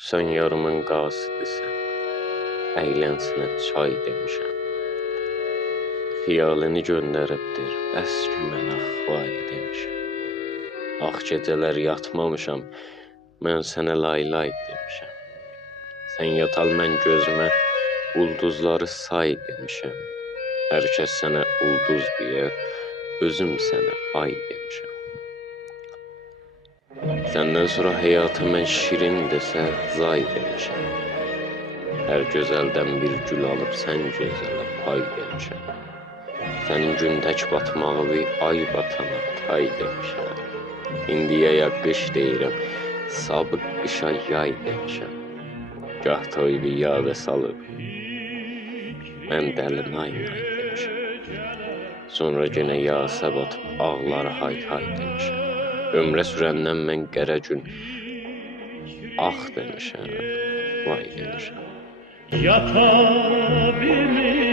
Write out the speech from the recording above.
Sən yarımın qasidisən, əylənsinə çay demişəm. Xiyalini göndəribdir, bəs ki mənə xvay demişəm. Ax gecələr yatmamışam, mən sənə lay lay demişəm. Sən yatal mən gözümə ulduzları say demişəm. Hər kəs sənə ulduz deyə, özüm sənə ay demişəm. Səndən sonra həyatı mən şirin desə zay demişəm. Hər gözəldən bir gül alıb sən gözələ pay demişəm. Sənin gün tək batmağı bir ay batana tay demişəm. İndiyə ya qış deyirəm, sabıq qışa yay demişəm. Gah toy bir yağə salıb, mən dəli nay nay demişəm. Sonra yenə yağsa batıb ağları hay hay demişəm. Ömrə sürəndən mən qərə gün ax demişəm, vay demişəm. Yata bilmirəm